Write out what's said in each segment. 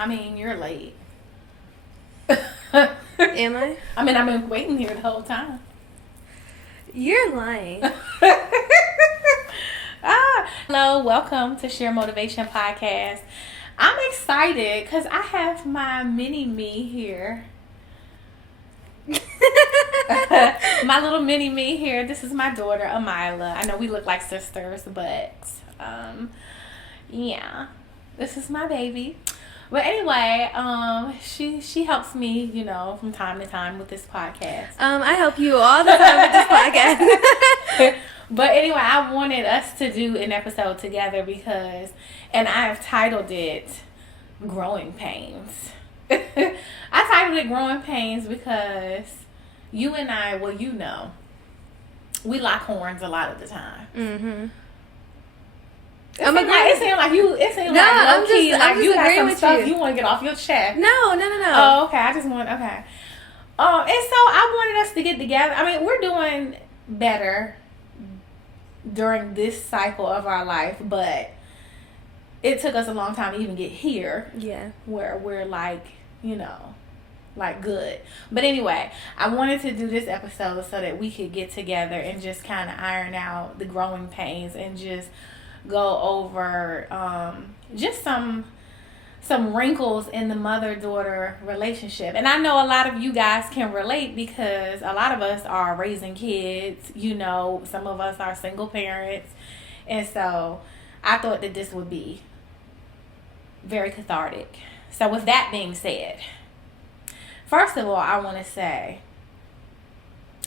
I mean, you're late. Am I? I mean, I've been waiting here the whole time. You're lying. Hello, welcome to Share Motivation Podcast. I'm excited because I have my mini me here. My little mini me here. This is my daughter, Amila. I know we look like sisters, but yeah, this is my baby. But anyway, she helps me, you know, from time to time with this podcast. I help you all the time with this podcast. But anyway, I wanted us to do an episode together because, and I have titled it Growing Pains. I titled it Growing Pains because you and I, well, you know, we lock horns a lot of the time. Mm-hmm. It seemed like you got some stuff you want to get off your chest. No. Oh, okay. I just want, okay. And so I wanted us to get together. I mean, we're doing better during this cycle of our life, but it took us a long time to even get here. Yeah. Where we're like, you know, like good. But anyway, I wanted to do this episode so that we could get together and just kind of iron out the growing pains and just go over just some wrinkles in the mother-daughter relationship. And I know a lot of you guys can relate because a lot of us are raising kids, you know, some of us are single parents. And so I thought that this would be very cathartic. So with that being said, first of all, I want to say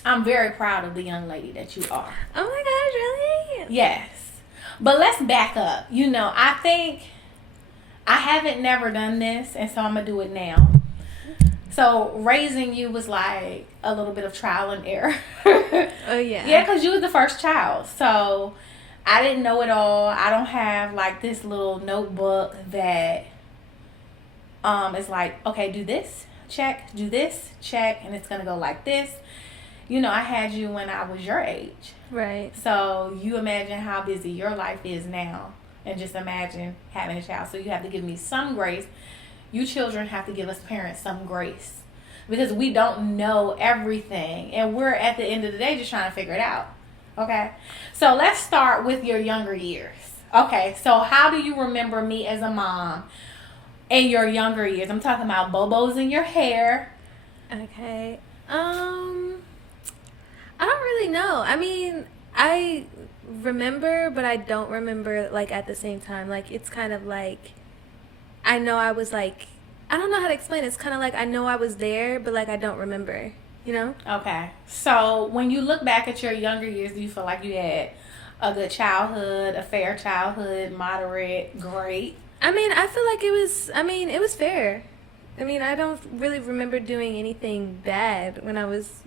I'm very proud of the young lady that you are. Oh my gosh, really? Yes. But let's back up. You know, I think I haven't never done this, and so I'm going to do it now. So, raising you was like a little bit of trial and error. Oh, yeah. Yeah, because you was the first child. So, I didn't know it all. I don't have like this little notebook that is like, okay, do this, check, do this, check, and it's going to go like this. You know, I had you when I was your age. Right. So you imagine how busy your life is now. And just imagine having a child. So you have to give me some grace. You children have to give us parents some grace. Because we don't know everything. And we're at the end of the day just trying to figure it out. Okay? So let's start with your younger years. Okay, so how do you remember me as a mom in your younger years? I'm talking about bobos in your hair. Okay. I don't really know. I mean, I remember, but I don't remember, like, at the same time. Like, it's kind of like, I know I was, like, I don't know how to explain it. It's kind of like I know I was there, but, like, I don't remember, you know? Okay. So, when you look back at your younger years, do you feel like you had a good childhood, a fair childhood, moderate, great? I mean, I feel like it was fair. I mean, I don't really remember doing anything bad when I was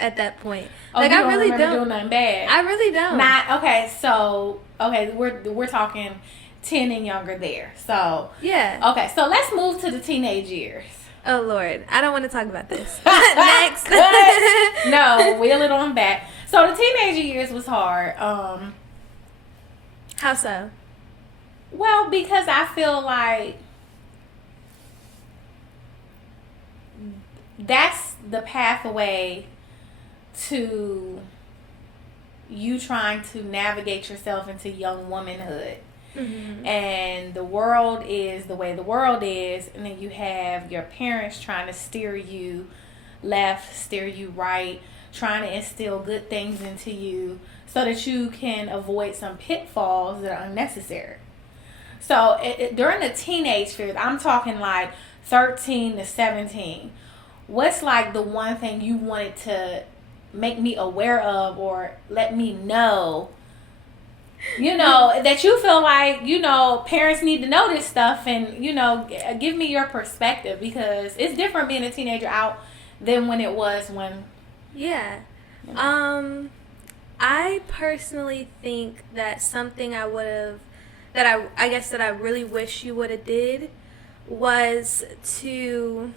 at that point. Oh, like, you I don't really remember don't. doing nothing bad? I really don't. Not, okay, so, okay, we're talking 10 and younger there. So, yeah. Okay, so let's move to the teenage years. Oh, Lord. I don't want to talk about this. Next. No, wheel it on back. So, the teenage years was hard. How so? Well, because I feel like that's the pathway to you trying to navigate yourself into young womanhood. Mm-hmm. And the world is the way the world is, and then you have your parents trying to steer you left, steer you right, trying to instill good things into you so that you can avoid some pitfalls that are unnecessary. So during the teenage years, I'm talking like 13 to 17, what's like the one thing you wanted to make me aware of or let me know, you know, that you feel like, you know, parents need to know this stuff, and, you know, give me your perspective, because it's different being a teenager out than when it was when. Yeah. You know. I personally think that something I would have, that I guess that I really wish you would have did was to,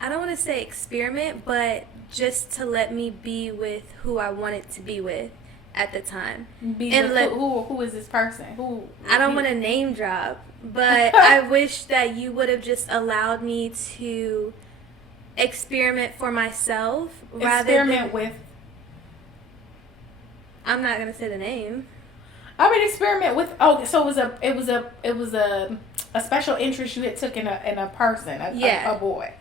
I don't want to say experiment, but just to let me be with who I wanted to be with at the time. Who is this person? Who? I don't want to name drop, but I wish that you would have just allowed me to experiment for myself Experiment with. I'm not gonna say the name. I mean, experiment with. Oh, so it was a special interest you had took in a person, a boy.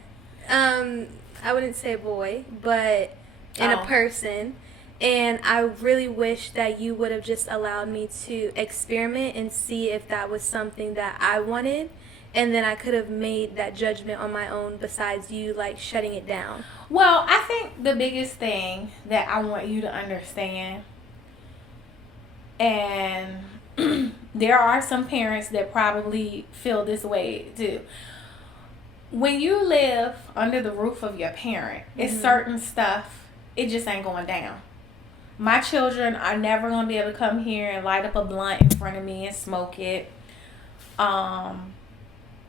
I wouldn't say boy, but in a person. And I really wish that you would have just allowed me to experiment and see if that was something that I wanted. And then I could have made that judgment on my own besides you, like, shutting it down. Well, I think the biggest thing that I want you to understand, and there are some parents that probably feel this way too. When you live under the roof of your parent, it's certain stuff, it just ain't going down. My children are never going to be able to come here and light up a blunt in front of me and smoke it.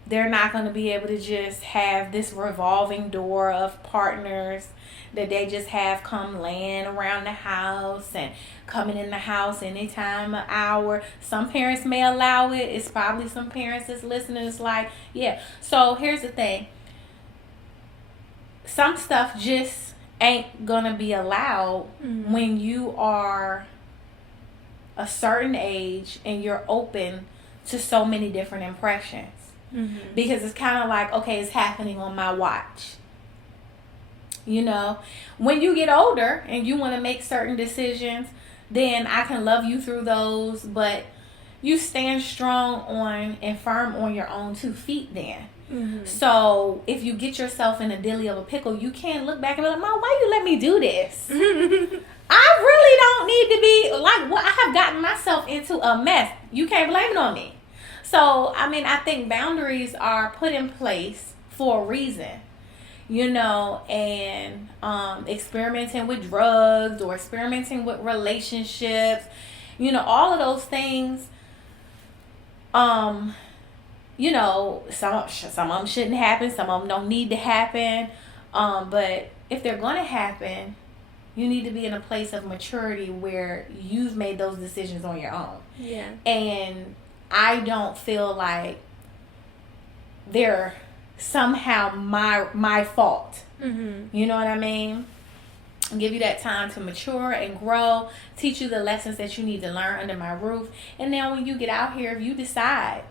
They're not going to be able to just have this revolving door of partners that they just have come laying around the house and coming in the house anytime an hour. Some parents may allow it. It's probably some parents that's listening. It's like, yeah. So here's the thing. Some stuff just ain't going to be allowed when you are a certain age and you're open to so many different impressions. Because it's kind of like, okay, it's happening on my watch. You know, when you get older and you want to make certain decisions, then I can love you through those, but you stand strong on and firm on your own 2 feet then. So if you get yourself in a dilly of a pickle, you can't look back and be like, Mom, why you let me do this? I really don't need to be like, what I have gotten myself into a mess. You can't blame it on me. So, I mean, I think boundaries are put in place for a reason, you know, and experimenting with drugs or experimenting with relationships, you know, all of those things, you know, some of them shouldn't happen, some of them don't need to happen, but if they're going to happen, you need to be in a place of maturity where you've made those decisions on your own. Yeah. And I don't feel like they're somehow my fault. You know what I mean? Give you that time to mature and grow, teach you the lessons that you need to learn under my roof. And now when you get out here, if you decide,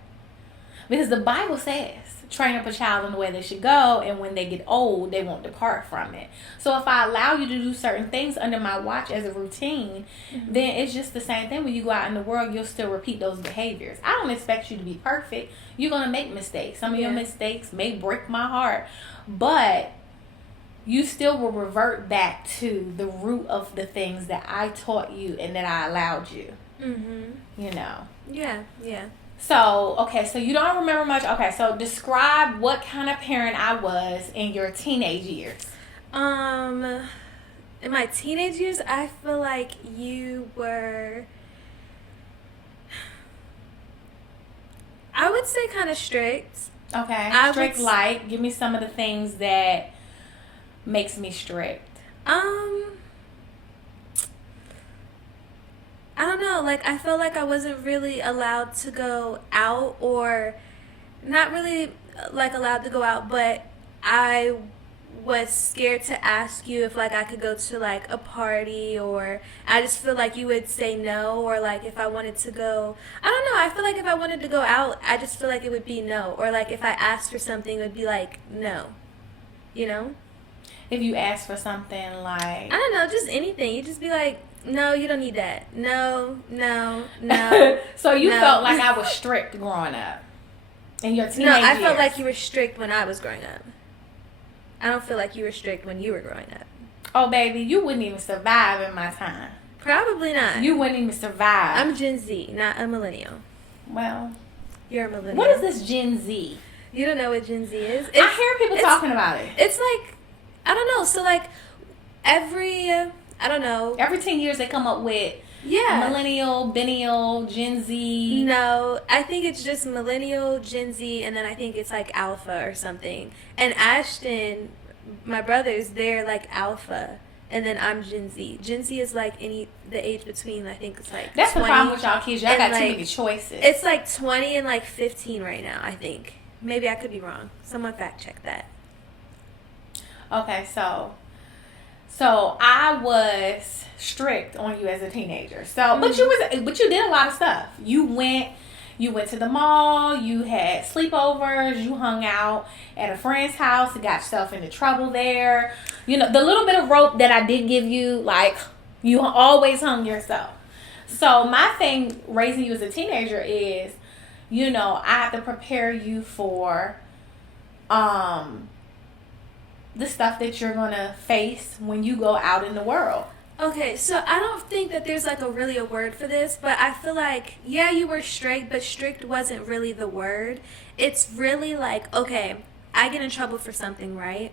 because the Bible says, train up a child in the way they should go, and when they get old, they won't depart from it. So if I allow you to do certain things under my watch as a routine, then it's just the same thing. When you go out in the world, you'll still repeat those behaviors. I don't expect you to be perfect. You're going to make mistakes. Some of your mistakes may break my heart, but you still will revert back to the root of the things that I taught you and that I allowed you. You know? Yeah. So, okay, so you don't remember much. Okay, so describe what kind of parent I was in your teenage years. In my teenage years, I feel like you were, I would say, kind of strict. Okay, strict like. Give me some of the things that makes me strict. I don't know, like, I felt like I wasn't really allowed to go out, or not really, like, allowed to go out, but I was scared to ask you if, like, I could go to, like, a party, or I just feel like you would say no, or, like, if I wanted to go, I don't know, I feel like if I wanted to go out, I just feel like it would be no, or, like, if I asked for something, it would be, like, no, you know? If you ask for something, like, I don't know, just anything, you'd just be like, no, you don't need that. No. So you no. felt like I was strict growing up in your teenage years? No, I felt like you were strict when I was growing up. I don't feel like you were strict when you were growing up. Oh, baby, you wouldn't even survive in my time. Probably not. You wouldn't even survive. I'm Gen Z, not a millennial. Well, you're a millennial. What is this Gen Z? You don't know what Gen Z is? I hear people talking about it. It's like, I don't know. So, like, I don't know. Every 10 years they come up with millennial, Bennial, Gen Z. No, I think it's just millennial, Gen Z, and then I think it's like alpha or something. And Ashton, my brothers, they're like alpha. and then I'm Gen Z. Gen Z is like the age between, I think it's like That's 20, the problem with y'all kids. Y'all got like, too many choices. It's like 20 and like 15 right now, I think. Maybe I could be wrong. Someone fact check that. Okay, so I was strict on you as a teenager. So, but you did a lot of stuff. You went to the mall, you had sleepovers, you hung out at a friend's house, got yourself into trouble there. You know, the little bit of rope that I did give you, like, you always hung yourself. So my thing raising you as a teenager is, you know, I have to prepare you for the stuff that you're gonna face when you go out in the world. Okay, so I don't think that there's like really a word for this, but I feel like, yeah, you were strict, but strict wasn't really the word. It's really like, okay, I get in trouble for something, right?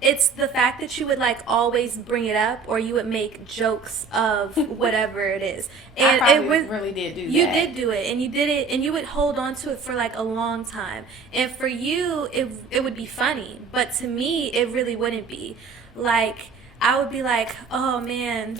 It's the fact that you would like always bring it up, or you would make jokes of whatever it is. And I probably really did do that. You did do it, and you did it, and you would hold on to it for like a long time. And for you, it would be funny, but to me, it really wouldn't be. Like, I would be like, oh man,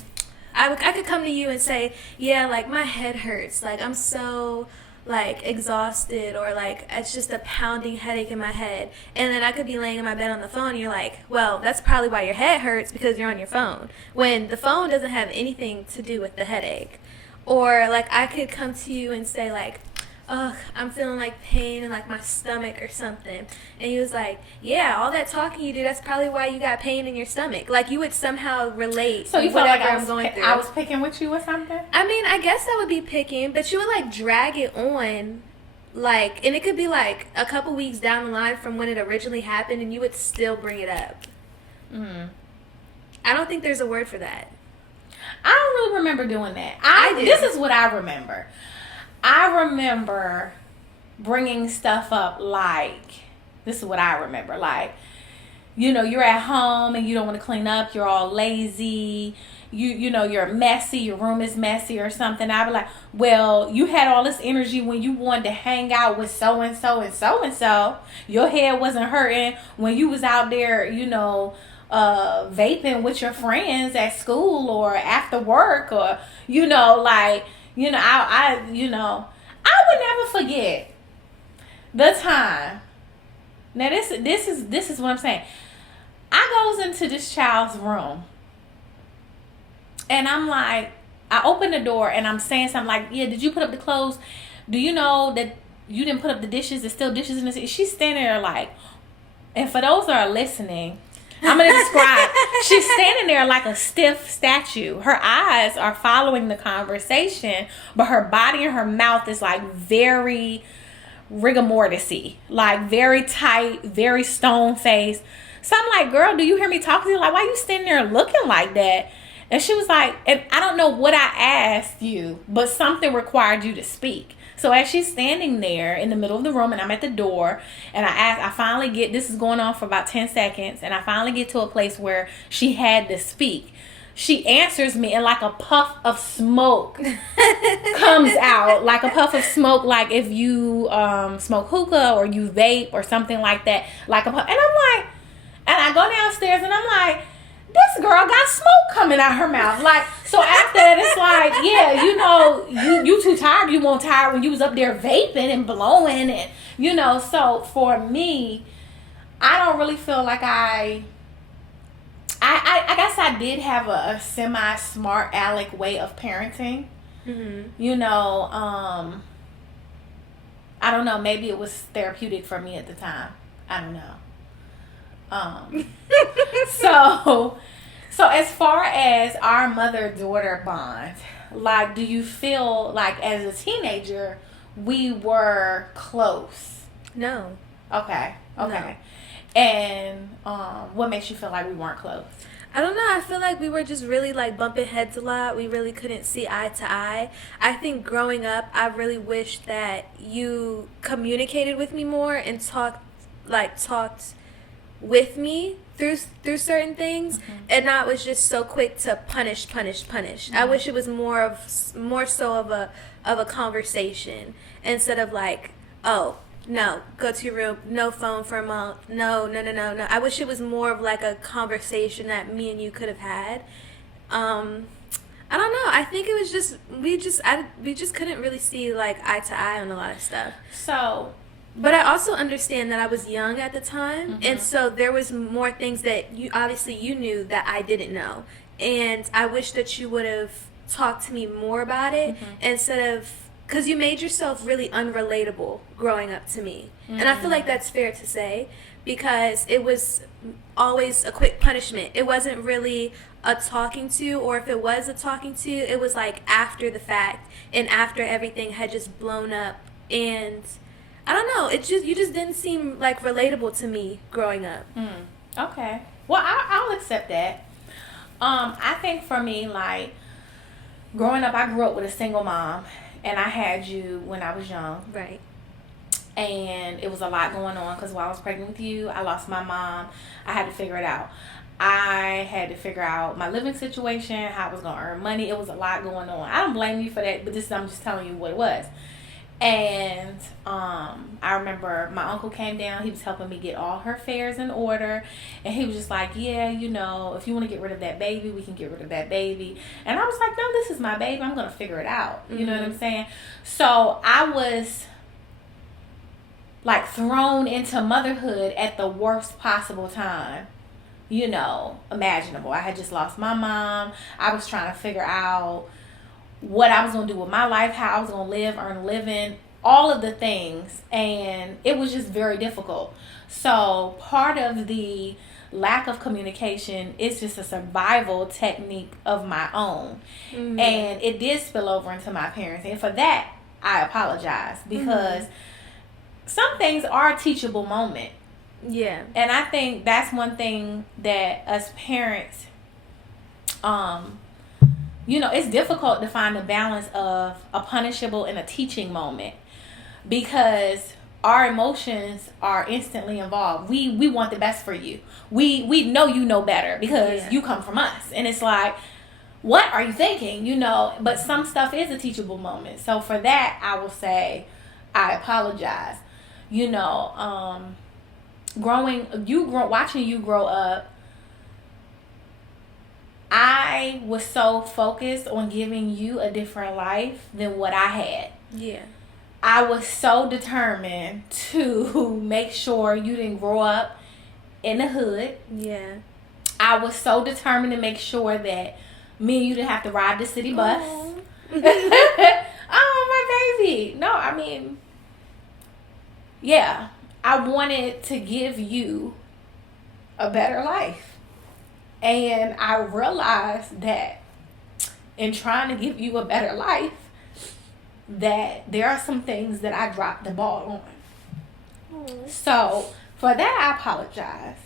I could come to you and say, yeah, like my head hurts, like I'm so like exhausted, or like it's just a pounding headache in my head, and then I could be laying in my bed on the phone and you're like, well, that's probably why your head hurts, because you're on your phone, when the phone doesn't have anything to do with the headache. Or like I could come to you and say like, ugh, I'm feeling like pain in like my stomach or something, and he was like, yeah, all that talking you do, that's probably why you got pain in your stomach. Like you would somehow relate. So you felt like I'm going through. I was picking with you or something? I mean, I guess that would be picking, but you would like drag it on, like, and it could be like a couple weeks down the line from when it originally happened, and you would still bring it up. I don't think there's a word for that. I don't really remember doing that. I do. This is what I remember. I remember bringing stuff up like, this is what I remember, like, you know, you're at home and you don't want to clean up, you're all lazy, you know, you're messy, your room is messy or something. I'd be like, well, you had all this energy when you wanted to hang out with so-and-so and so-and-so. Your head wasn't hurting when you was out there, you know, vaping with your friends at school or after work, or, you know, like, you know, I would never forget the time. Now this is what I'm saying. I goes into this child's room, and I'm like, I open the door and I'm saying something like, yeah, did you put up the clothes? Do you know that you didn't put up the dishes? There's still dishes in the sink. She's standing there like, and for those that are listening, I'm going to describe. She's standing there like a stiff statue. Her eyes are following the conversation, but her body and her mouth is like very rigor mortis-y, like very tight, very stone faced. So I'm like, girl, do you hear me talking to you? Like, why you standing there looking like that? And she was like, and I don't know what I asked you, but something required you to speak. So as she's standing there in the middle of the room and I'm at the door, and I finally get, this is going on for about 10 seconds, and I finally get to a place where she had to speak. She answers me, and like a puff of smoke comes out, like a puff of smoke, like if you smoke hookah or you vape or something like that, like a puff. And I'm like, and I go downstairs and I'm like, this girl got smoke coming out her mouth. Like, so after that, it's like, yeah, you know, you too tired. You weren't tired when you was up there vaping and blowing, and, you know. So for me, I don't really feel like I guess I did have a semi-smart aleck way of parenting. You know, I don't know. Maybe it was therapeutic for me at the time. I don't know. So as far as our mother-daughter bond, like, do you feel like as a teenager we were close? No. Okay. No. And what makes you feel like we weren't close? I don't know. I feel like we were just really like bumping heads a lot. We really couldn't see eye to eye. I think growing up, I really wished that you communicated with me more and talked with me through certain things, and not was just so quick to punish. I wish it was more so of a conversation, instead of like, oh, no, go to your room, no phone for a month, no, no, no, no, no. I wish it was more of like a conversation that me and you could have had. I don't know. I think it was just we just couldn't really see like eye to eye on a lot of stuff. So, but I also understand that I was young at the time, Mm-hmm. and so there was more things that you knew that I didn't know, and I wish that you would have talked to me more about it instead of, because you made yourself really unrelatable growing up to me, and I feel like that's fair to say, because it was always a quick punishment. It wasn't really a talking to, or if it was a talking to, it was like after the fact and after everything had just blown up. And I don't know, you just didn't seem like relatable to me growing up. Okay. Well, I'll accept that. I think for me, like, growing up, I grew up with a single mom, and I had you when I was young. Right. And it was a lot going on because while I was pregnant with you, I lost my mom. I had to figure it out. I had to figure out my living situation, how I was going to earn money. It was a lot going on. I don't blame you for that, but I'm just telling you what it was. And I remember my uncle came down. He was helping me get all her affairs in order. And he was just like, yeah, if you want to get rid of that baby, we can get rid of that baby. And I was like, no, this is my baby. I'm going to figure it out. You know what I'm saying? So I was like thrown into motherhood at the worst possible time, imaginable. I had just lost my mom. I was trying to figure out what I was going to do with my life, how I was going to live, earn a living, all of the things. And it was just very difficult. So part of the lack of communication is just a survival technique of my own. And it did spill over into my parents. And for that, I apologize, because some things are a teachable moment. Yeah. And I think that's one thing that us parents, it's difficult to find the balance of a punishable and a teaching moment, because our emotions are instantly involved. We want the best for you. We know you know better because you come from us. And it's like, what are you thinking? But some stuff is a teachable moment. So for that, I will say I apologize. Watching you grow up, I was so focused on giving you a different life than what I had. Yeah. I was so determined to make sure you didn't grow up in the hood. Yeah. I was so determined to make sure that me and you didn't have to ride the city bus. Oh, my baby. No, I mean, yeah. I wanted to give you a better life. And I realized that in trying to give you a better life, that there are some things that I dropped the ball on. So for that, I apologize.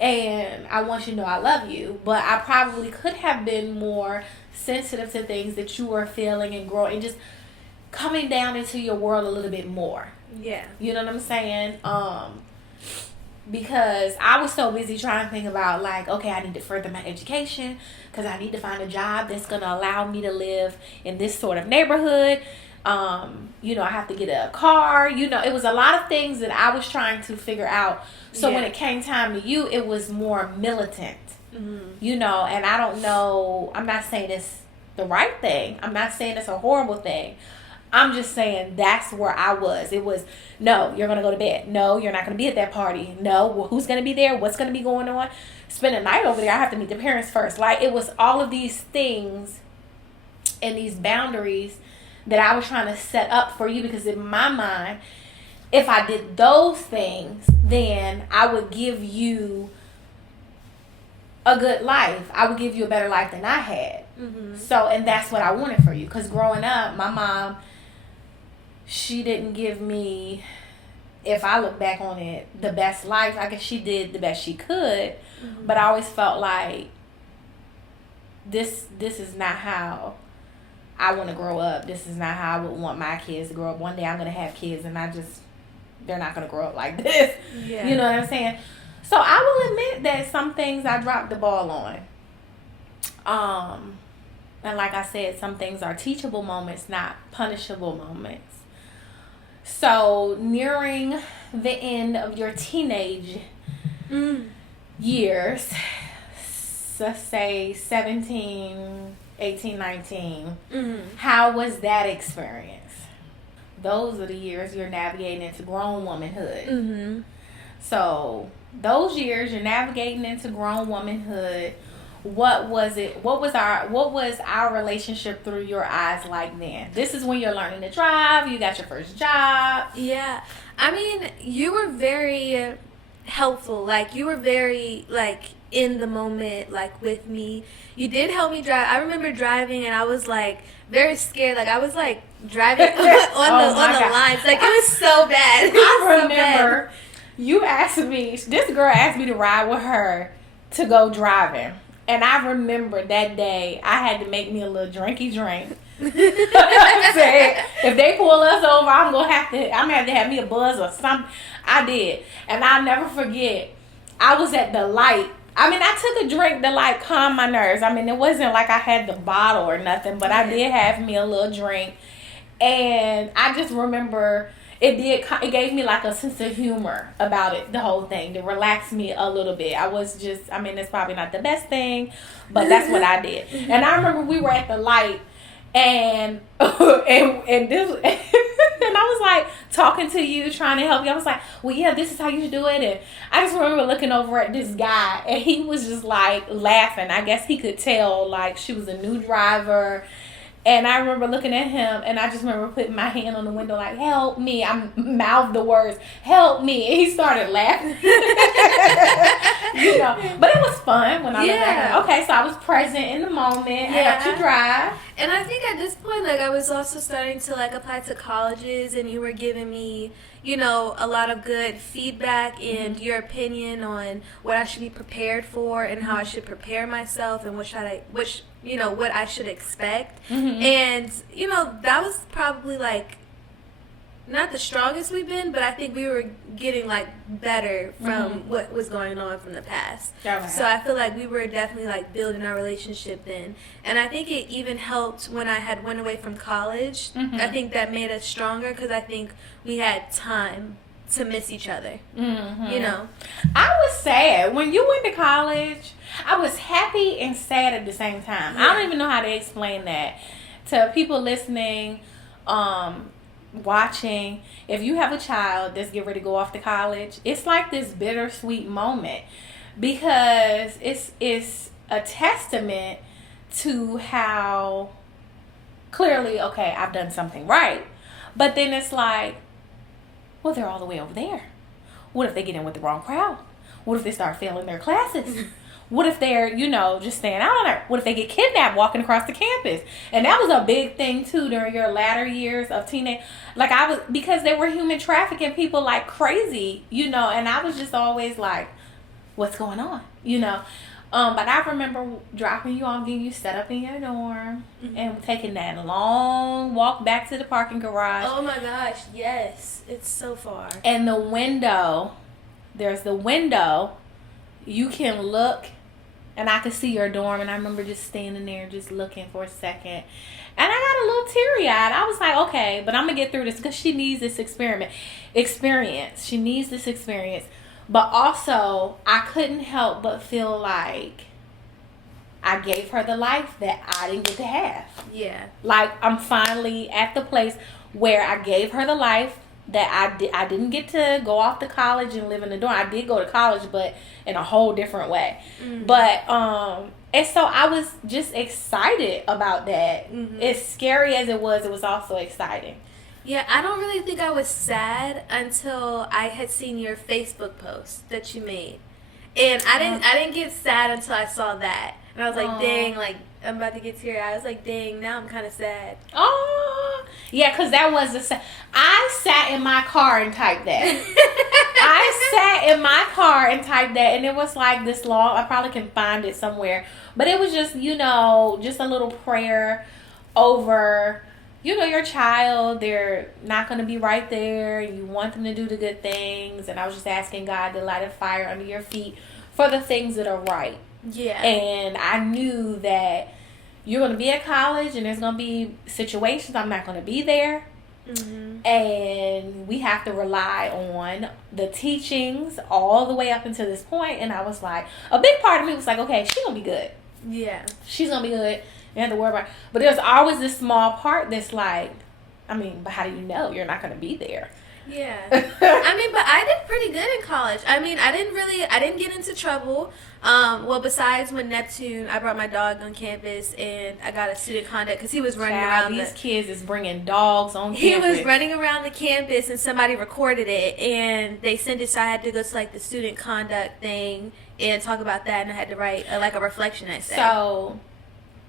And I want you to know I love you. But I probably could have been more sensitive to things that you were feeling and growing, and just coming down into your world a little bit more. Yeah. You know what I'm saying? Because I was so busy trying to think about, like, okay, I need to further my education because I need to find a job that's going to allow me to live in this sort of neighborhood. I have to get a car. It was a lot of things that I was trying to figure out. So when it came time to you, it was more militant. And I don't know. I'm not saying it's the right thing. I'm not saying it's a horrible thing. I'm just saying that's where I was. It was, no, you're going to go to bed. No, you're not going to be at that party. No, well, who's going to be there? What's going to be going on? Spend a night over there. I have to meet the parents first. Like, it was all of these things and these boundaries that I was trying to set up for you, because in my mind, if I did those things, then I would give you a good life. I would give you a better life than I had. So, and that's what I wanted for you. Because growing up, my mom, she didn't give me, if I look back on it, the best life. I guess she did the best she could. But I always felt like this is not how I want to grow up. This is not how I would want my kids to grow up. One day I'm going to have kids and they're not going to grow up like this. Yeah. You know what I'm saying? So I will admit that some things I dropped the ball on. And like I said, some things are teachable moments, not punishable moments. So nearing the end of your teenage years, let's say 17, 18, 19, how was that experience? Those are the years you're navigating into grown womanhood. So those years you're navigating into grown womanhood. What was it? What was our relationship through your eyes like then? This is when you're learning to drive. You got your first job. Yeah. I mean, you were very helpful. Like, you were very, like, in the moment, like, with me. You did help me drive. I remember driving, and I was, like, very scared. Like, I was, like, driving on the lines. Like, it was so bad. I remember you asked me, this girl asked me to ride with her to go driving. And I remember that day, I had to make me a little drinky drink. I said, if they pull us over, I'm gonna have to have me a buzz or something. I did, and I'll never forget. I was at the light. I mean, I took a drink to like calm my nerves. I mean, it wasn't like I had the bottle or nothing, but I did have me a little drink, and I just remember. It gave me like a sense of humor about it, the whole thing, to relax me a little bit. It's probably not the best thing, but that's what I did. And I remember we were at the light, and and this and I was like talking to you, trying to help you. I was like, well, yeah, this is how you do it. And I just remember looking over at this guy, and he was just like laughing. I guess he could tell like she was a new driver. And I remember looking at him, and I just remember putting my hand on the window like, help me. I mouthed the words, help me. And he started laughing. But it was fun when I looked at him. Okay, so I was present in the moment. I got to drive. And I think at this point, like, I was also starting to, like, apply to colleges, and you were giving me, a lot of good feedback and your opinion on what I should be prepared for and how I should prepare myself and what I should expect. And, that was probably, like, not the strongest we've been, but I think we were getting, like, better from what was going on from the past. Okay. So I feel like we were definitely, like, building our relationship then. And I think it even helped when I had went away from college. I think that made us stronger because I think we had time to miss each other. I was sad. When you went to college, I was happy and sad at the same time. I don't even know how to explain that. To people listening, watching, if you have a child that's getting ready to go off to college, it's like this bittersweet moment because it's a testament to how clearly, okay, I've done something right, but then it's like, well, they're all the way over there. What if they get in with the wrong crowd? What if they start failing their classes? What if they're, just staying out on there? What if they get kidnapped walking across the campus? And that was a big thing, too, during your latter years of teenage. Like, because they were human trafficking people like crazy, and I was just always like, what's going on? But I remember dropping you off, getting you set up in your dorm, and taking that long walk back to the parking garage. Oh, my gosh, yes. It's so far. And there's the window. You can look, and I could see your dorm, and I remember just standing there just looking for a second. And I got a little teary-eyed. I was like, okay, but I'm going to get through this because she needs this experience. She needs this experience. But also, I couldn't help but feel like I gave her the life that I didn't get to have. Yeah. Like, I'm finally at the place where I gave her the life that I didn't get to go off to college and live in the dorm. I did go to college, but in a whole different way. But and so I was just excited about that. As scary as it was also exciting. Yeah, I don't really think I was sad until I had seen your Facebook post that you made, and I didn't get sad until I saw that, and I was like, dang, like I'm about to get teary. I was like, dang, now I'm kind of sad. Oh, yeah, because that was I sat in my car and typed that. And it was like this long. I probably can find it somewhere, but it was just just a little prayer over. Your child, they're not going to be right there. You want them to do the good things. And I was just asking God to light a fire under your feet for the things that are right. Yeah. And I knew that you're going to be at college and there's going to be situations I'm not going to be there. And we have to rely on the teachings all the way up until this point. And I was like, a big part of me was like, okay, she's gonna be good. Yeah. She's gonna be good. You have to worry about it. But there's always this small part that's like, I mean, but how do you know you're not gonna be there? Yeah. I mean, but I did pretty good in college. I mean, I didn't get into trouble. Well, besides when Neptune, I brought my dog on campus and I got a student conduct because he was running around. These kids is bringing dogs on campus. He was running around the campus and somebody recorded it and they sent it, so I had to go to like the student conduct thing and talk about that, and I had to write like a reflection essay. So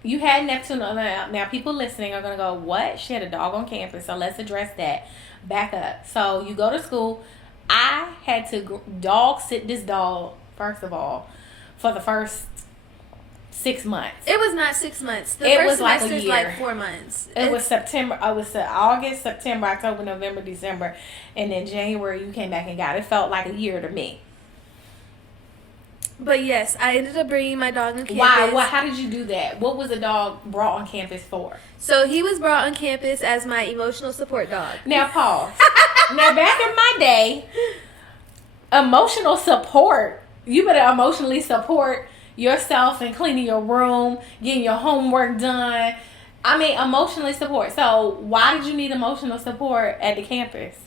you had Neptune on there. Now people listening are gonna go, what? She had a dog on campus. So let's address that. Back up. So you go to school. I had to dog sit this dog, first of all, for the first 6 months. It was not 6 months. The it first was like semester a is year. like 4 months. It was September. I was August, September, October, November, December, and then January you came back and got it. It felt like a year to me. But yes, I ended up bringing my dog on campus. Why? What? How did you do that? What was the dog brought on campus for? So he was brought on campus as my emotional support dog. Now pause. Now back in my day, emotional support. You better emotionally support yourself and cleaning your room, getting your homework done. I mean, emotionally support. So why did you need emotional support at the campus?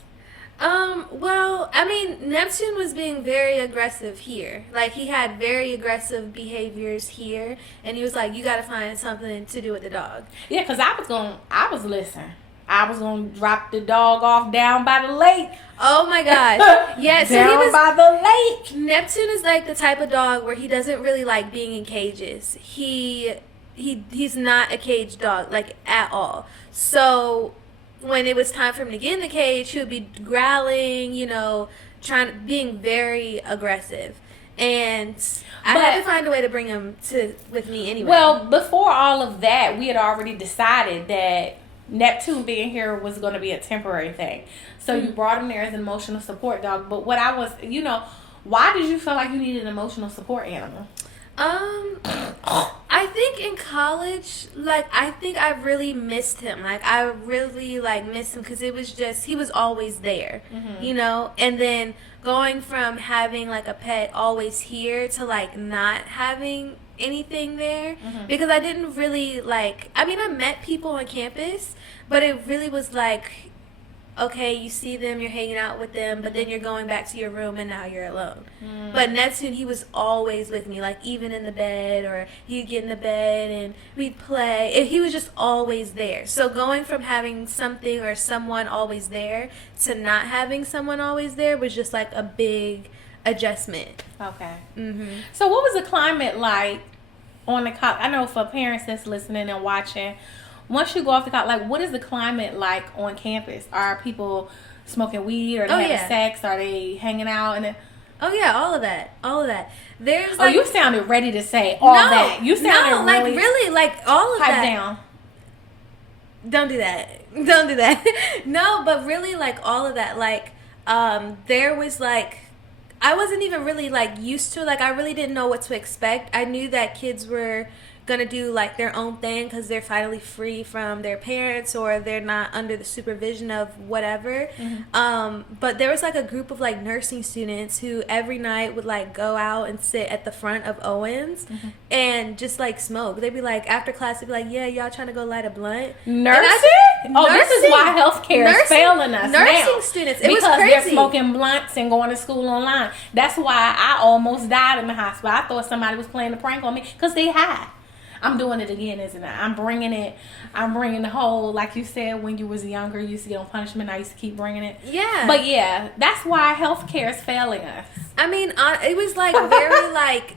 Well, I mean, Neptune was being very aggressive here. Like, he had very aggressive behaviors here, and he was like, you gotta find something to do with the dog. Yeah, because I was going to drop the dog off down by the lake. Oh my gosh. Yeah, so down he was by the lake. Neptune is like the type of dog where he doesn't really like being in cages. He's not a cage dog, like, at all. So when it was time for him to get in the cage, he would be growling, being very aggressive. And I had to find a way to bring him with me anyway. Well, before all of that, we had already decided that Neptune being here was going to be a temporary thing. So you brought him there as an emotional support dog. But what I was, why did you feel like you needed an emotional support animal? I think in college, I think I really missed him. I really, missed him because it was just, he was always there, And then going from having, a pet always here to, not having anything there. Because I didn't really, I met people on campus, but it really was okay, you see them, you're hanging out with them, but then you're going back to your room and now you're alone. But Neptune, he was always with me, even in the bed, or he'd get in the bed and we'd play. He was just always there. So going from having something or someone always there to not having someone always there was just a big adjustment. Okay. So what was the climate like on the college? I know for parents that's listening and watching, once you go off the college, what is the climate like on campus? Are people smoking weed? Are they having sex? Are they hanging out? Oh yeah, all of that. There's you sounded ready to say all that. You sounded really all of pipe that. Down. Don't do that. No, but really all of that. There was I wasn't even really used to it. I really didn't know what to expect. I knew that kids were gonna do their own thing because they're finally free from their parents or they're not under the supervision of whatever. But there was a group of nursing students who every night would go out and sit at the front of Owens and just smoke. They'd be after class, they'd be yeah, y'all trying to go light a blunt? Nursing? This is why healthcare is failing us nursing students. It was because crazy. They're smoking blunts and going to school online. That's why I almost died in the hospital. I thought somebody was playing a prank on me because they high. I'm doing it again, isn't it? I'm bringing the whole, like you said, when you was younger, you used to get on punishment. I used to keep bringing it. Yeah. But yeah, that's why healthcare is failing us. I mean, it was very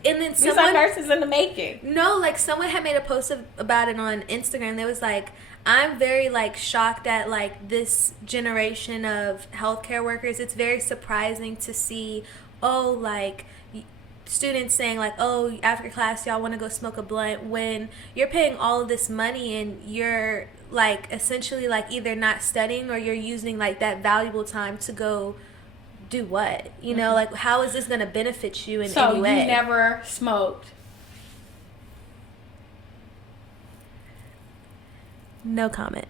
and then These are nurses in the making. No, someone had made a post about it on Instagram. They was I'm very shocked at this generation of healthcare workers. It's very surprising to see, students saying after class y'all want to go smoke a blunt when you're paying all of this money and you're essentially either not studying or you're using that valuable time to go do what, how is this going to benefit you in any way? So you never smoked? No comment.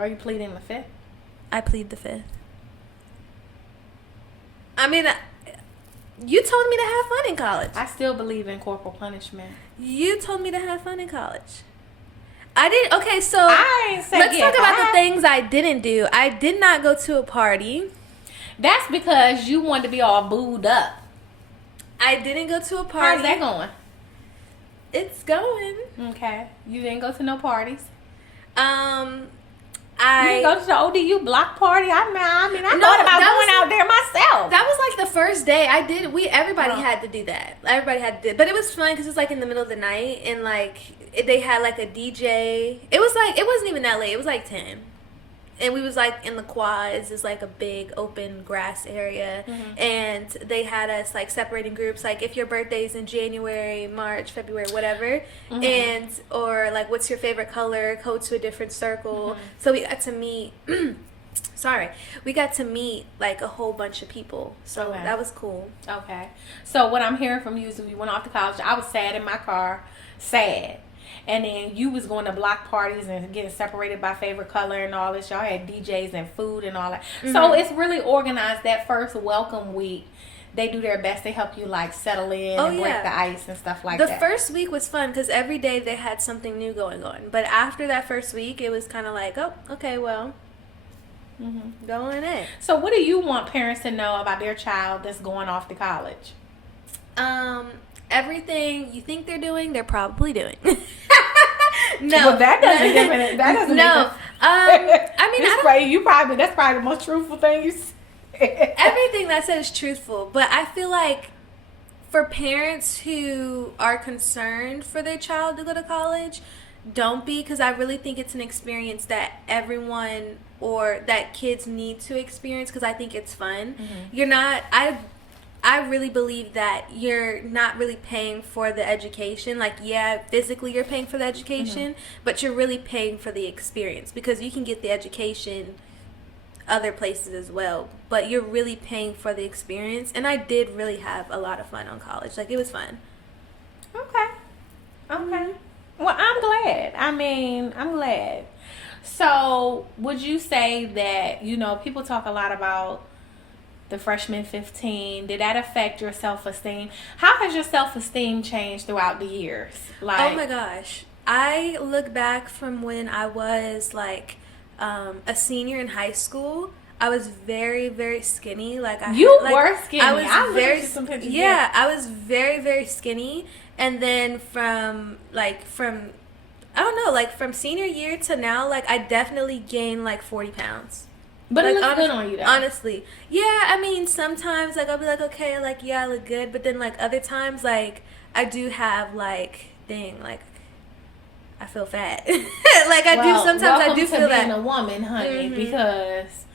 Are you pleading the fifth? I plead the fifth. I mean, you told me to have fun in college. I still believe in corporal punishment. You told me to have fun in college. I did. Okay, so let's talk about the things I didn't do. I did not go to a party. That's because you wanted to be all booed up. I didn't go to a party. How's that going? It's going. Okay. You didn't go to no parties? You didn't go to the ODU block party? I thought about going out there myself. That was like the first day. Everybody had to do that. Everybody had to do it. But it was fun because it was like in the middle of the night and like they had like a DJ. It wasn't even that late. It was like 10. And we was like in the quads. It's like a big open grass area. Mm-hmm. And they had us like separating groups. Like if your birthday's in January, March, February, whatever. Mm-hmm. Or like what's your favorite color? Go to a different circle. Mm-hmm. So we got to meet. We got to meet like a whole bunch of people. So that was cool. Okay. So what I'm hearing from you is when you went off to college, I was sad in my car. Sad. And then you was going to block parties and getting separated by favorite color and all this. Y'all had DJs and food and all that. Mm-hmm. So it's really organized. That first welcome week, they do their best to help you like settle in and break the ice and stuff like that. The first week was fun because every day they had something new going on. But after that first week, it was kind of like, oh, okay, well, going in. So what do you want parents to know about their child that's going off to college? Everything you think they're doing, they're probably doing. No, well, that doesn't give it. That doesn't. No, I mean, that's probably the most truthful thing you say. Everything that I said is truthful, but I feel like for parents who are concerned for their child to go to college, don't be, because I really think it's an experience that everyone or that kids need to experience because I think it's fun. Mm-hmm. I really believe that you're not really paying for the education. Like, yeah, physically you're paying for the education, but you're really paying for the experience because you can get the education other places as well. But you're really paying for the experience. And I did really have a lot of fun on college. Like, it was fun. Okay. Well, I'm glad. I'm glad. So, would you say that, people talk a lot about the freshman 15, did that affect your self-esteem? How has your self-esteem changed throughout the years? Oh my gosh. I look back from when I was like a senior in high school. I was very, very skinny. Were skinny. I was very, very skinny. And then from senior year to now, like I definitely gained like 40 pounds. But it looks good on you, though. Honestly. Yeah, I mean, sometimes, like, I'll be like, okay, like, yeah, I look good. But then, like, other times, like, I do have, like, I feel fat. Sometimes I do feel that. Welcome to being a woman, honey, because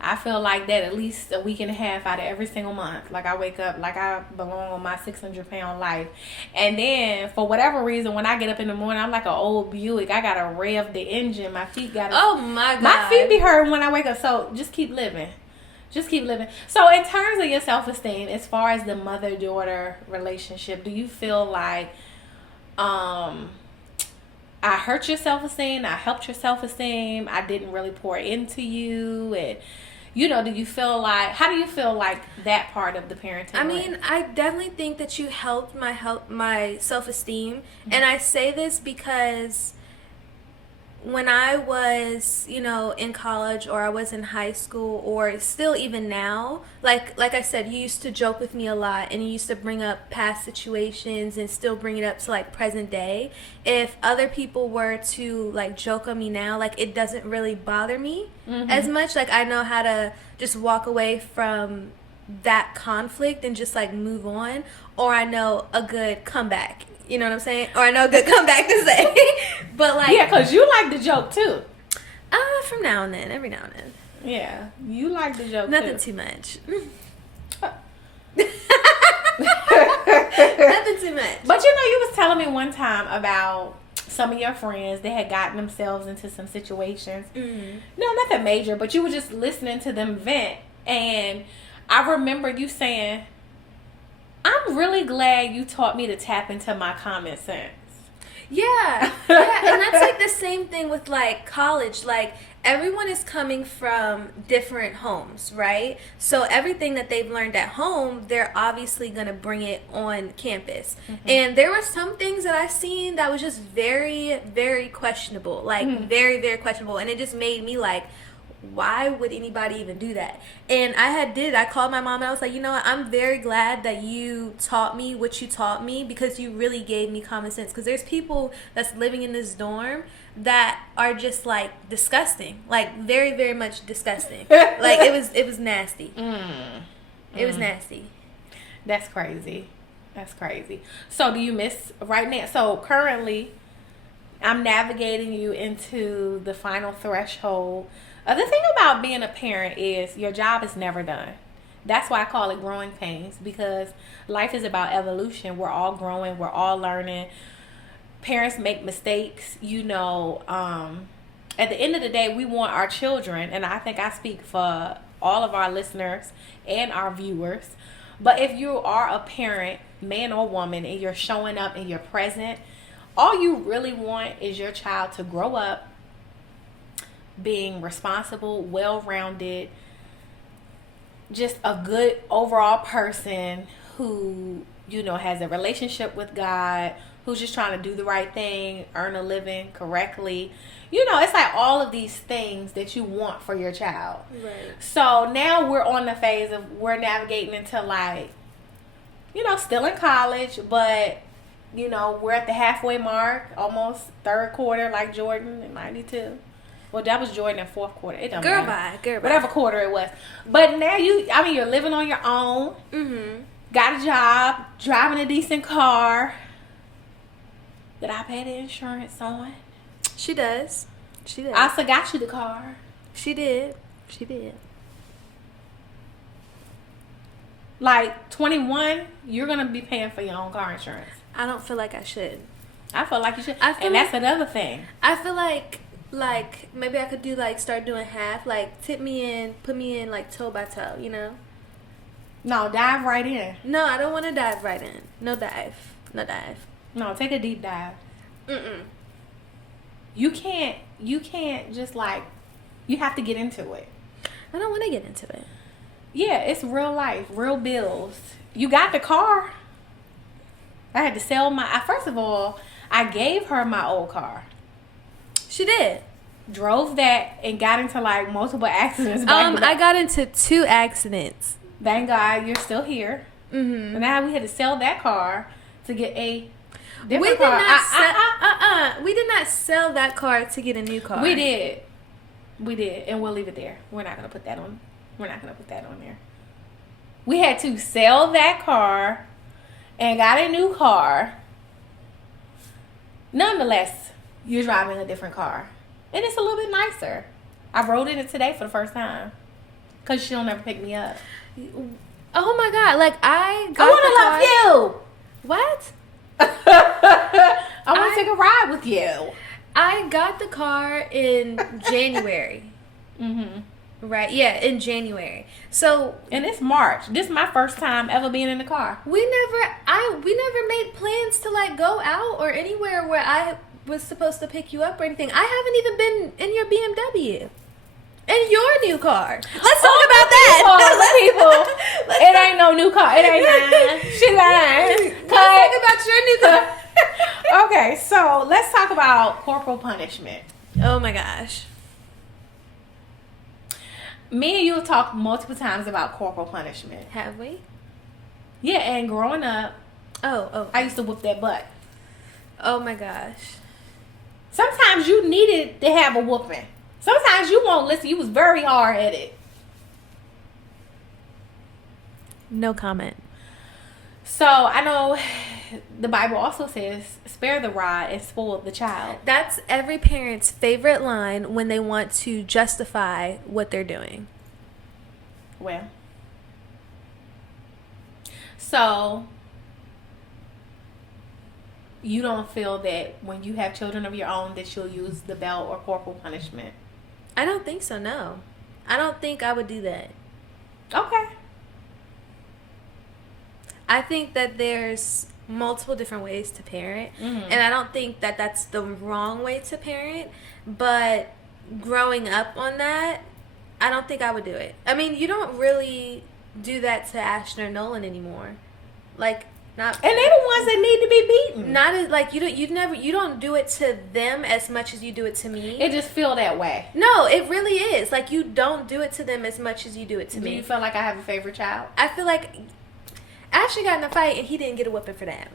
I feel like that at least a week and a half out of every single month. Like, I wake up like I belong on my 600-pound life. And then, for whatever reason, when I get up in the morning, I'm like an old Buick. I got to rev the engine. My feet got to... Oh, my God. My feet be hurting when I wake up. So, just keep living. So, in terms of your self-esteem, as far as the mother-daughter relationship, do you feel like I hurt your self-esteem? I helped your self-esteem? I didn't really pour into you? And... do you feel like, how do you feel like that part of the parenting? I mean, I definitely think that you helped my self-esteem. Mm-hmm. And I say this because when I was, in college or I was in high school or still even now, like I said, you used to joke with me a lot and you used to bring up past situations and still bring it up to like present day. If other people were to like joke on me now, like it doesn't really bother me as much. Like I know how to just walk away from that conflict and just like move on, or I know a good comeback. You know what I'm saying? Or I know a good comeback to say. But like... Yeah, because you like the joke too. From now and then. Every now and then. Yeah. You like the joke Nothing too. too much. Nothing too much. But you was telling me one time about some of your friends, they had gotten themselves into some situations. Mm-hmm. No, nothing major, but you were just listening to them vent. And I remember you saying... I'm really glad you taught me to tap into my common sense. Yeah, yeah, and that's like the same thing with like college. Like everyone is coming from different homes, right? So everything that they've learned at home, they're obviously gonna bring it on campus. And there were some things that I seen that was just very, very questionable, like very, very questionable, and it just made me like, why would anybody even do that? And I called my mom and I was like, you know what, I'm very glad that you taught me what you taught me, because you really gave me common sense. Because there's people that's living in this dorm that are just like disgusting, like very, very much disgusting. Like it was nasty. It was nasty. That's crazy. So do you miss right now? So currently I'm navigating you into the final threshold. The thing about being a parent is your job is never done. That's why I call it growing pains, because life is about evolution. We're all growing. We're all learning. Parents make mistakes. At the end of the day, we want our children, and I think I speak for all of our listeners and our viewers. But if you are a parent, man or woman, and you're showing up and you're present, all you really want is your child to grow up being responsible, well-rounded, just a good overall person who, has a relationship with God, who's just trying to do the right thing, earn a living correctly. It's like all of these things that you want for your child. Right. So now we're on the phase of we're navigating into like, still in college, but we're at the halfway mark, almost third quarter, like Jordan in 92. Well, that was Jordan in fourth quarter. It don't matter. Girl, bye. Whatever quarter it was. But now you're living on your own. Mm-hmm. Got a job, driving a decent car. Did I pay the insurance on? She does. I also got you the car. She did. Like 21, you're going to be paying for your own car insurance. I don't feel like I should. I feel like you should. That's another thing. I feel like maybe I could do like start doing half, like tip me in, put me in like toe by toe, No, dive right in. No, I don't want to dive right in. No dive. No, take a deep dive. You can't just like, you have to get into it. I don't want to get into it. Yeah, it's real life, real bills. You got the car. I had to sell first of all, I gave her my old car. She did. Drove that and got into like multiple accidents. I got into 2 accidents. Thank God you're still here. Mm-hmm. And now we had to sell that car to get a different car. We did not sell that car to get a new car. We did, and we'll leave it there. We're not gonna put that on there. We had to sell that car and got a new car. Nonetheless, you're driving a different car, and it's a little bit nicer. I rode in it today for the first time because she'll never pick me up. Oh my God! Like I want to love you. What? I want to take a ride with you. I got the car in January. Right? Yeah, in January. So, and it's March. This is my first time ever being in the car. We never made plans to like go out or anywhere where I was supposed to pick you up or anything. I haven't even been in your BMW. In your new car. Let's talk about that. People. It ain't no new car. It ain't mine. She lying. Let's talk about your new car. Okay, so let's talk about corporal punishment. Oh my gosh. Me and you have talked multiple times about corporal punishment. Have we? Yeah, and growing up, I used to whoop that butt. Oh my gosh. Sometimes you needed to have a whooping. Sometimes you won't listen. You was very hard-headed. No comment. So, I know the Bible also says, spare the rod and spoil the child. That's every parent's favorite line when they want to justify what they're doing. Well. So, you don't feel that when you have children of your own that you'll use the belt or corporal punishment? I don't think so, no. I don't think I would do that. Okay. I think that there's multiple different ways to parent. Mm-hmm. And I don't think that that's the wrong way to parent. But growing up on that, I don't think I would do it. I mean, you don't really do that to Ashton or Nolan anymore. Like, not. And they're the ones that need to be beaten. Not as, like, you don't do it to them as much as you do it to me. It just feel that way. No, it really is. Like, you don't do it to them as much as you do it to me. Do you feel like I have a favorite child? I feel like Ashley got in a fight and he didn't get a whipping for that.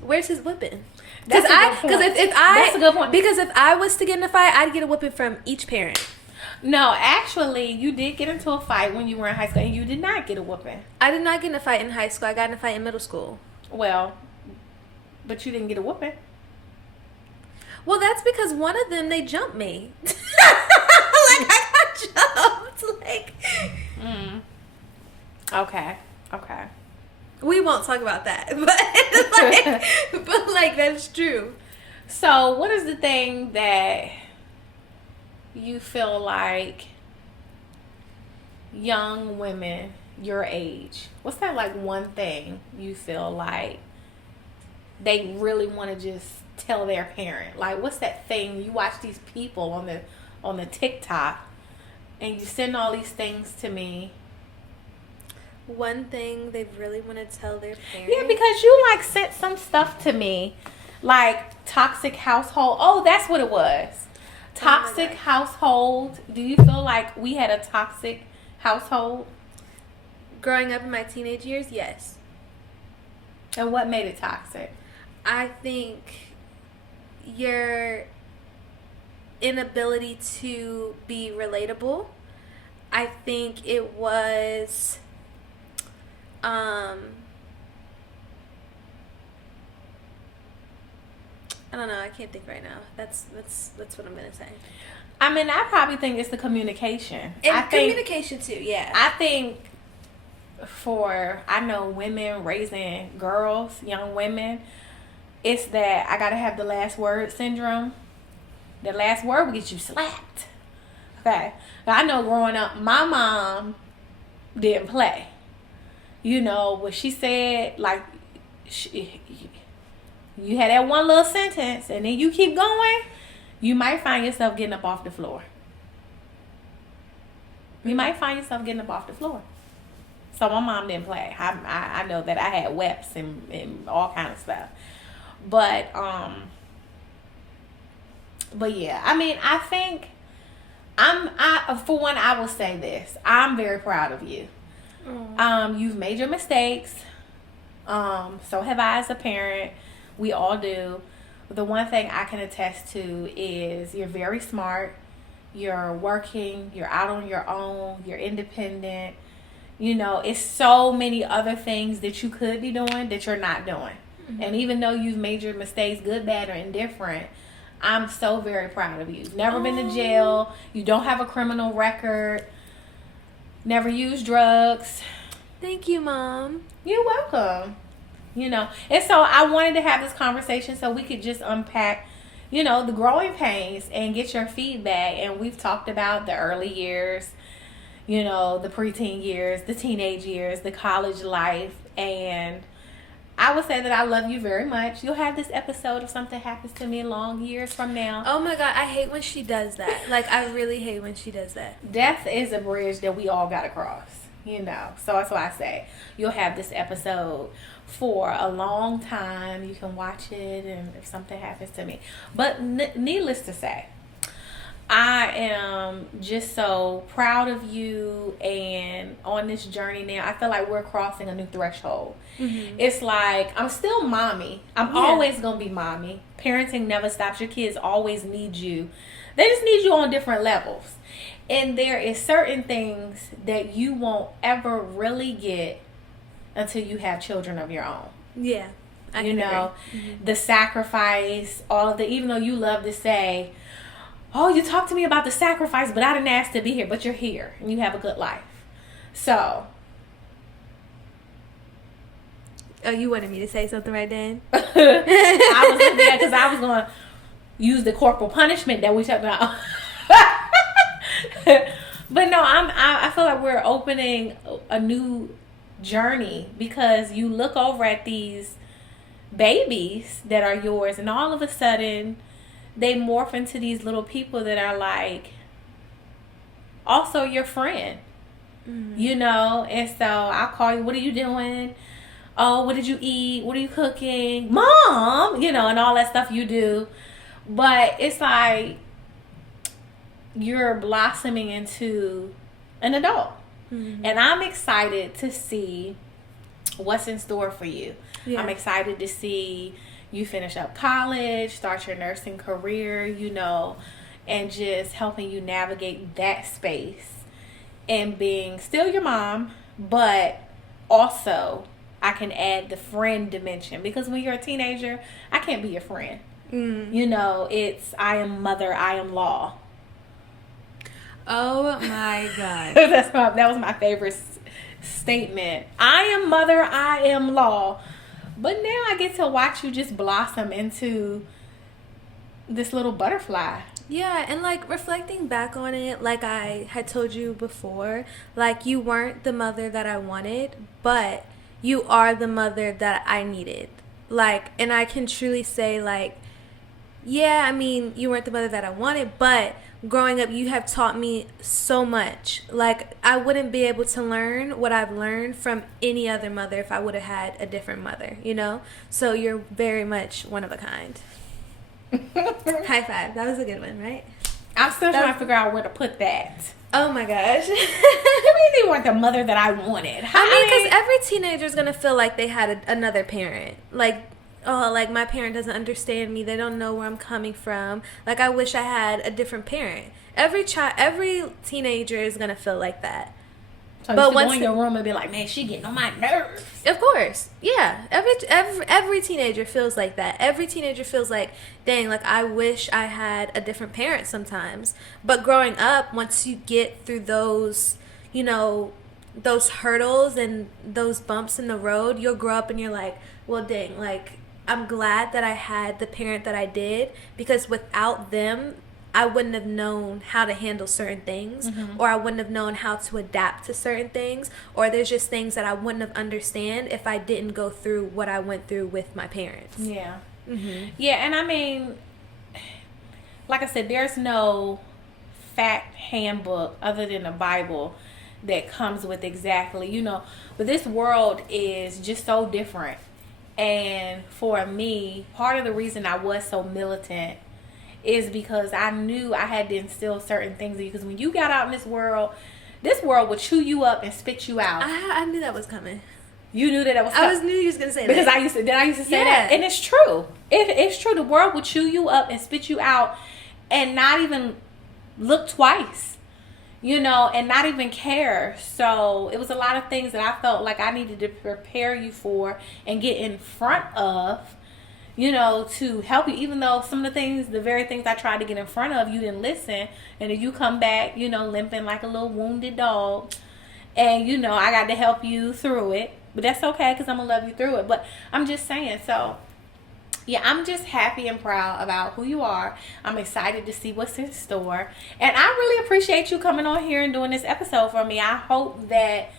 Where's his whipping? That's a good point. Because if I was to get in a fight, I'd get a whipping from each parent. No, actually, you did get into a fight when you were in high school, and you did not get a whooping. I did not get in a fight in high school. I got in a fight in middle school. Well, but you didn't get a whooping. Well, that's because one of them, they jumped me. Like, I got jumped. Like. Okay. We won't talk about that. But like, that's true. So, what is the thing that you feel like young women your age, what's that like one thing you feel like they really want to just tell their parent? Like, what's that thing you watch these people on the TikTok and you send all these things to me? One thing they really want to tell their parents? Yeah, because you like sent some stuff to me, like toxic household. Oh, that's what it was. Toxic household. Do you feel like we had a toxic household? Growing up in my teenage years, yes. And what made it toxic? I think your inability to be relatable. I think it was I don't know. I can't think right now. That's what I'm gonna say. I mean, I probably think it's the communication. And communication too. Yeah. I think I know women raising girls, young women, it's that I gotta have the last word syndrome. The last word will get you slapped. Okay. Now, I know growing up, my mom didn't play. You know what she said, like you had that one little sentence and then you keep going, you might find yourself getting up off the floor. You might find yourself getting up off the floor. So my mom didn't play. I know that I had weps and all kind of stuff. But yeah, I mean, I think for one, I will say this. I'm very proud of you. You've made your mistakes. So have I as a parent. We all do. The one thing I can attest to is you're very smart. You're working. You're out on your own. You're independent. You know, it's so many other things that you could be doing that you're not doing. Mm-hmm. And even though you've made your mistakes, good, bad, or indifferent, I'm so very proud of you. You've never been to jail. You don't have a criminal record. Never used drugs. Thank you, Mom. You're welcome. You know, and so I wanted to have this conversation so we could just unpack, you know, the growing pains and get your feedback. And we've talked about the early years, you know, the preteen years, the teenage years, the college life. And I would say that I love you very much. You'll have this episode if something happens to me long years from now. Oh my God, I hate when she does that. Like, I really hate when she does that. Death is a bridge that we all got to cross, you know. So that's why I say you'll have this episode for a long time. You can watch it and if something happens to me. But needless to say, I am just so proud of you, and on this journey now, I feel like we're crossing a new threshold. Mm-hmm. It's like, I'm still mommy. I'm always going to be mommy. Parenting never stops. Your kids always need you. They just need you on different levels. And there is certain things that you won't ever really get until you have children of your own. Yeah. You know, the sacrifice, all of the, even though you love to say, oh, you talked to me about the sacrifice, but I didn't ask to be here. But you're here and you have a good life. So. Oh, you wanted me to say something right then? I was in there because I was going to use the corporal punishment that we talked about. But no, I feel like we're opening a new journey, because you look over at these babies that are yours, and all of a sudden they morph into these little people that are like also your friend. You know, and so I'll call you, what are you doing? Oh, what did you eat? What are you cooking? Mom, you know, and all that stuff you do. But it's like you're blossoming into an adult. And I'm excited to see what's in store for you. Yeah. I'm excited to see you finish up college, start your nursing career, you know, and just helping you navigate that space. And being still your mom, but also I can add the friend dimension. Because when you're a teenager, I can't be your friend. You know, it's I am mother, I am law. Oh my God. That was my favorite statement. I am mother, I am law. But now I get to watch you just blossom into this little butterfly. Yeah, and like reflecting back on it, like I had told you before, like you weren't the mother that I wanted, but you are the mother that I needed. Like, and I can truly say, like, yeah, I mean, you weren't the mother that I wanted, but growing up, you have taught me so much. Like, I wouldn't be able to learn what I've learned from any other mother if I would have had a different mother, you know? So you're very much one of a kind. High five. That was a good one, right? I'm still trying to figure out where to put that. Oh my gosh. You mean you weren't the mother that I wanted? I mean, because every teenager is going to feel like they had another parent. Like, oh, like my parent doesn't understand me. They don't know where I'm coming from. Like, I wish I had a different parent. Every teenager is going to feel like that. So but once go in your room and be like, man, she getting on my nerves. Of course. Yeah. Every teenager feels like that. Every teenager feels like, dang, like I wish I had a different parent sometimes. But growing up, once you get through those, you know, those hurdles and those bumps in the road, you'll grow up and you're like, well, dang, like I'm glad that I had the parent that I did, because without them, I wouldn't have known how to handle certain things, or I wouldn't have known how to adapt to certain things, or there's just things that I wouldn't have understand if I didn't go through what I went through with my parents. Yeah. Yeah, and I mean, like I said, there's no fact handbook other than the Bible that comes with exactly, you know, but this world is just so different. And for me, part of the reason I was so militant is because I knew I had to instill certain things in you. Because when you got out in this world would chew you up and spit you out. I knew that was coming. You knew that was coming. I knew you was going to say because that. Because I used to say that. And it's true. It's true. The world would chew you up and spit you out and not even look twice. You know, and not even care. So it was a lot of things that I felt like I needed to prepare you for and get in front of, you know, to help you. Even though some of the very things I tried to get in front of, you didn't listen. And then you come back, you know, limping like a little wounded dog. And, you know, I got to help you through it. But that's okay, because I'm going to love you through it. But I'm just saying, so yeah, I'm just happy and proud about who you are. I'm excited to see what's in store. And I really appreciate you coming on here and doing this episode for me. I hope that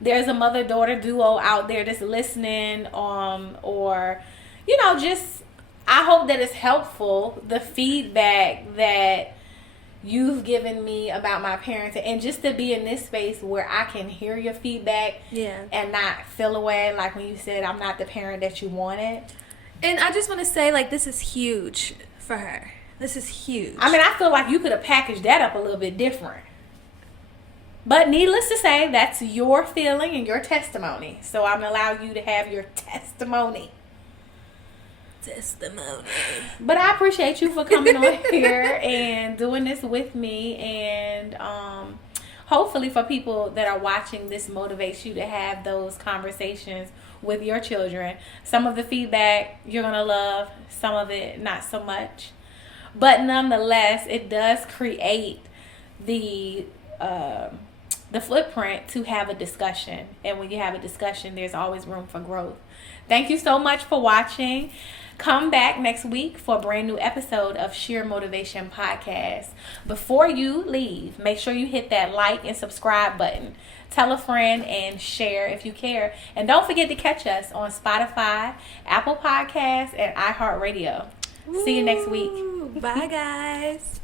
there's a mother-daughter duo out there that's listening, or, you know, just, I hope that it's helpful, the feedback that you've given me about my parenting, and just to be in this space where I can hear your feedback and not feel away like when you said I'm not the parent that you wanted. And I just want to say, like, this is huge for her. This is huge. I mean, I feel like you could have packaged that up a little bit different. But needless to say, that's your feeling and your testimony. So I'm going to allow you to have your testimony. But I appreciate you for coming on here and doing this with me. And hopefully for people that are watching, this motivates you to have those conversations with your children. Some of the feedback you're going to love, some of it not so much. But nonetheless, it does create the footprint to have a discussion. And when you have a discussion, there's always room for growth. Thank you so much for watching. Come back next week for a brand new episode of Sheer Motivation Podcast. Before you leave, make sure you hit that like and subscribe button. Tell a friend and share if you care. And don't forget to catch us on Spotify, Apple Podcasts, and iHeartRadio. See you next week. Bye, guys.